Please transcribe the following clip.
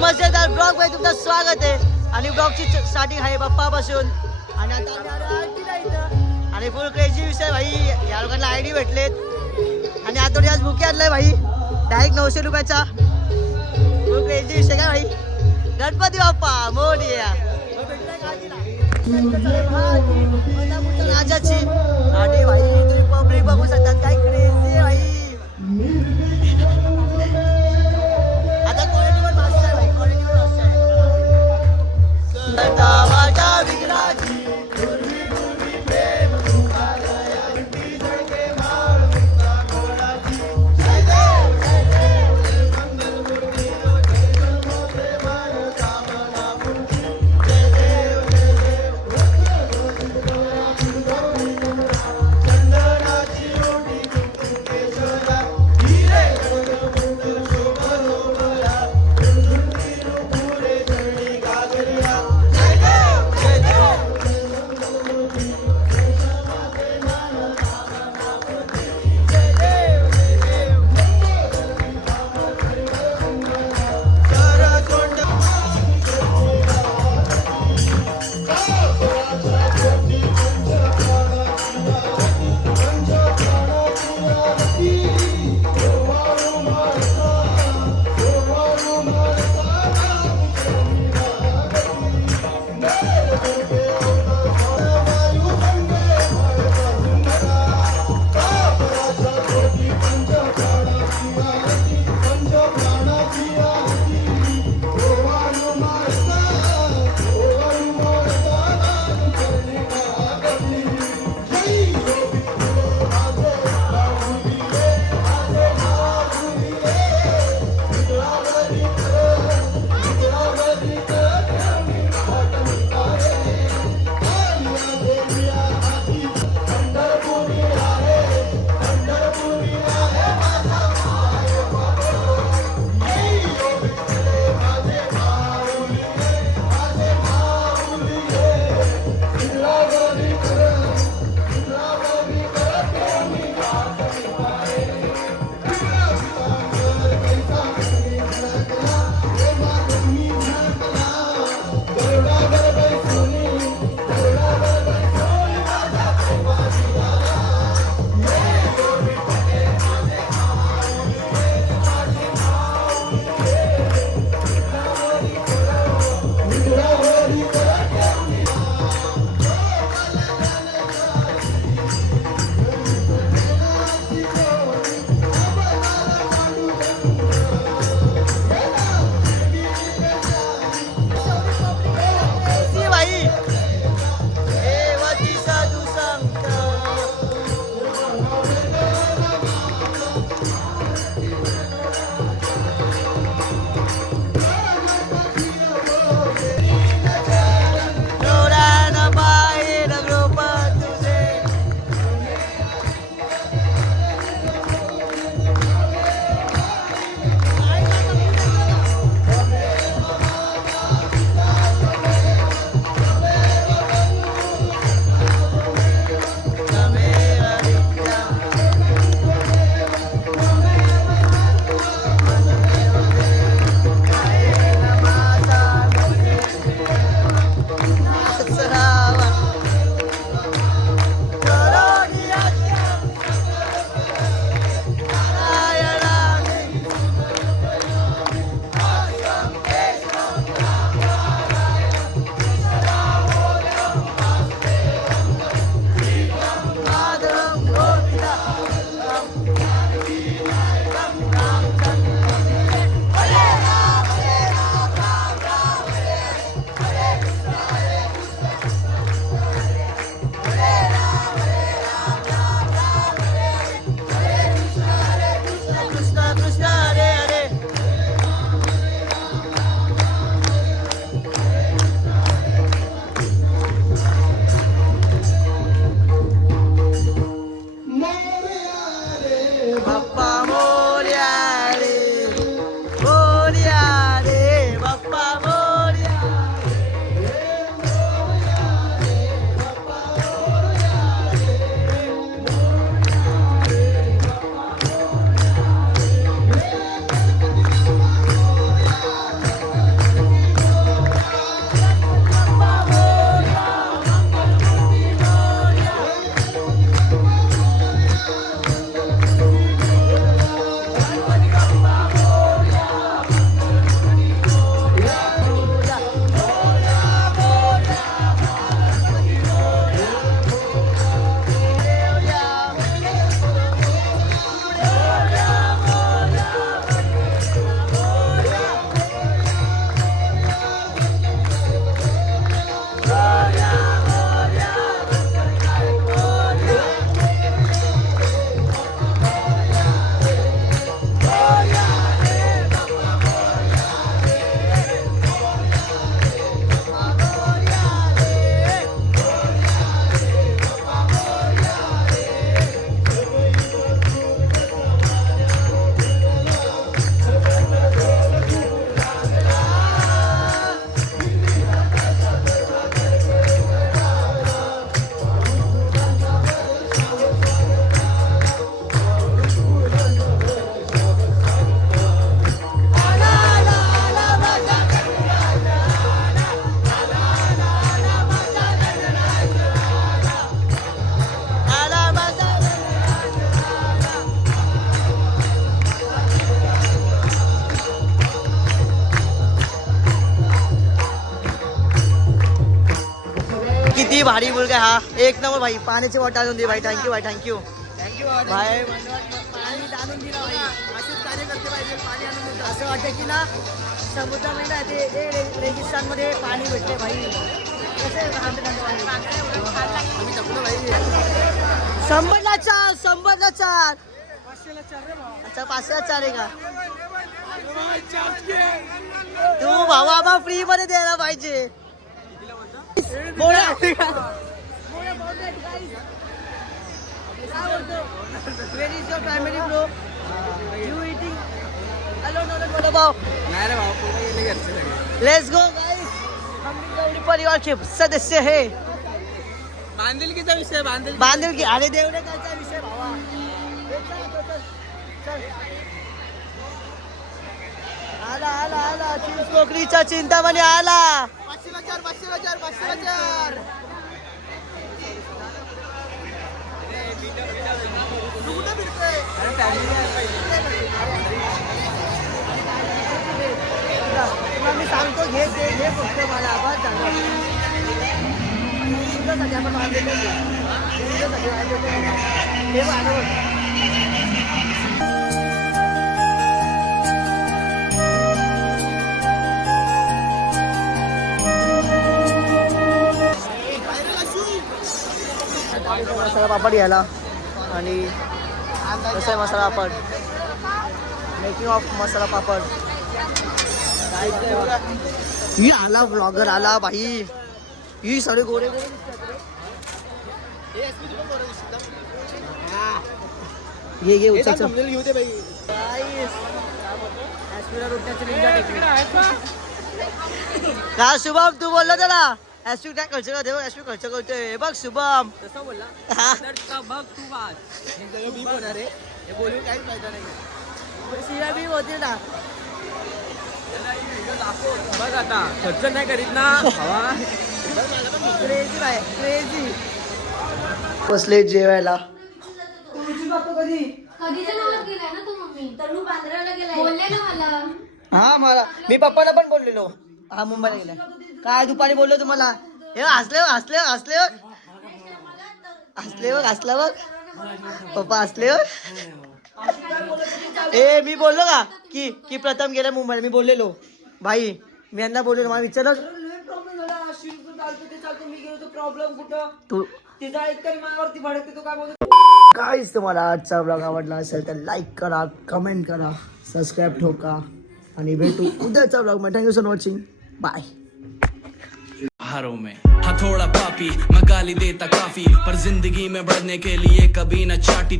मजेदार ब्लॉग मध्ये तुमचं स्वागत आहे आणि ब्लॉगची स्टार्टिंग आहे बाप्पापासून आणि आता आम्ही आलो आरतीला इथं आणि फुल क्रेजी विषय भाई. या लोकांना आयडी भेटलेत आणि आता आज बुके आणलाय भाई डायरेक्ट 900 रुपयाचा. फुल क्रेजी विषय काय भाई. गणपती बाप्पा मोरया. राजाची आणि भाई तुम्ही पब्लिक बघू शकतात काय क्रेजी आहे भाई. आता क्वालिटीवर भाषा आहे भाई, क्वालिटीवर भाषा आहे. माझ्या विघ्नाची भारी मुलगा हा एक नंबर भाई पाण्याची वाट आणून दे भाई थँक्यू भाई थँक्यू भाई पाणी आणून दिला भाई असेच कार्य करते पाहिजे पाणी आणून देतो असं वाटतं की ना समुद्रामध्ये ते रेगिस्तानमध्ये पाणी भेटते भाई संबरला चार अच्छा 504 आहे का तू भाऊ आम्हा फ्री मध्ये द्यायला पाहिजे family bro you eating let's go guys हम गौरी परिवार के सदस्य है बांधिलकीचा विषय बांधील की अरे देवरेचा विषय भावा आला आला आला चिंचपोकलीचा चिंतामणी आला 504 मी सांगतो घे फक्त मला आवाज सांगा तुझ्यासाठी आपण बांधलेलं तुझ्यासाठी हे बांधव मसाला पापड घ्यायला आणि कसं आहे मसाला पापड मेकिंग ऑफ मसाला पापड ही आला ब्लॉगर आला भाई ही सगळे गोरे गोरे घे घे का शुभम तू बोलला त्याला एसपी काय खर्च करते बघ एसपी खर्च करतोय बघ शुभम तसं बोलला बघ तू वाच हे सगळं मी होणार आहे हे बोलून काहीच फायदा नाही शिव्या बी होते ना बघ आता खर्च नाही करीत ना क्रेझी बाय क्रेझी बसले जेवायला हा मला मी पप्पाला पण बोललेलो हा मुंबईला गेला काय दुपारी बोललो तुम्हाला हे हसले बघ पप्पा हसले ए मी बोललो का की प्रथम गेला मुंबईला मी बोललेलो भाई मी यांना बोललेलो मला विचारलं तू काहीच तुम्हाला आजचा ब्लॉग आवडला असेल तर लाईक करा कमेंट करा सबस्क्राईब ठोका आणि भेटू उद्याचा ब्लॉग मध्ये थँक्यू फॉर वॉचिंग बाय हारों में हथौड़ा पापी मैं गाली देता काफी पर जिंदगी में बढ़ने के लिए कभी न चाटी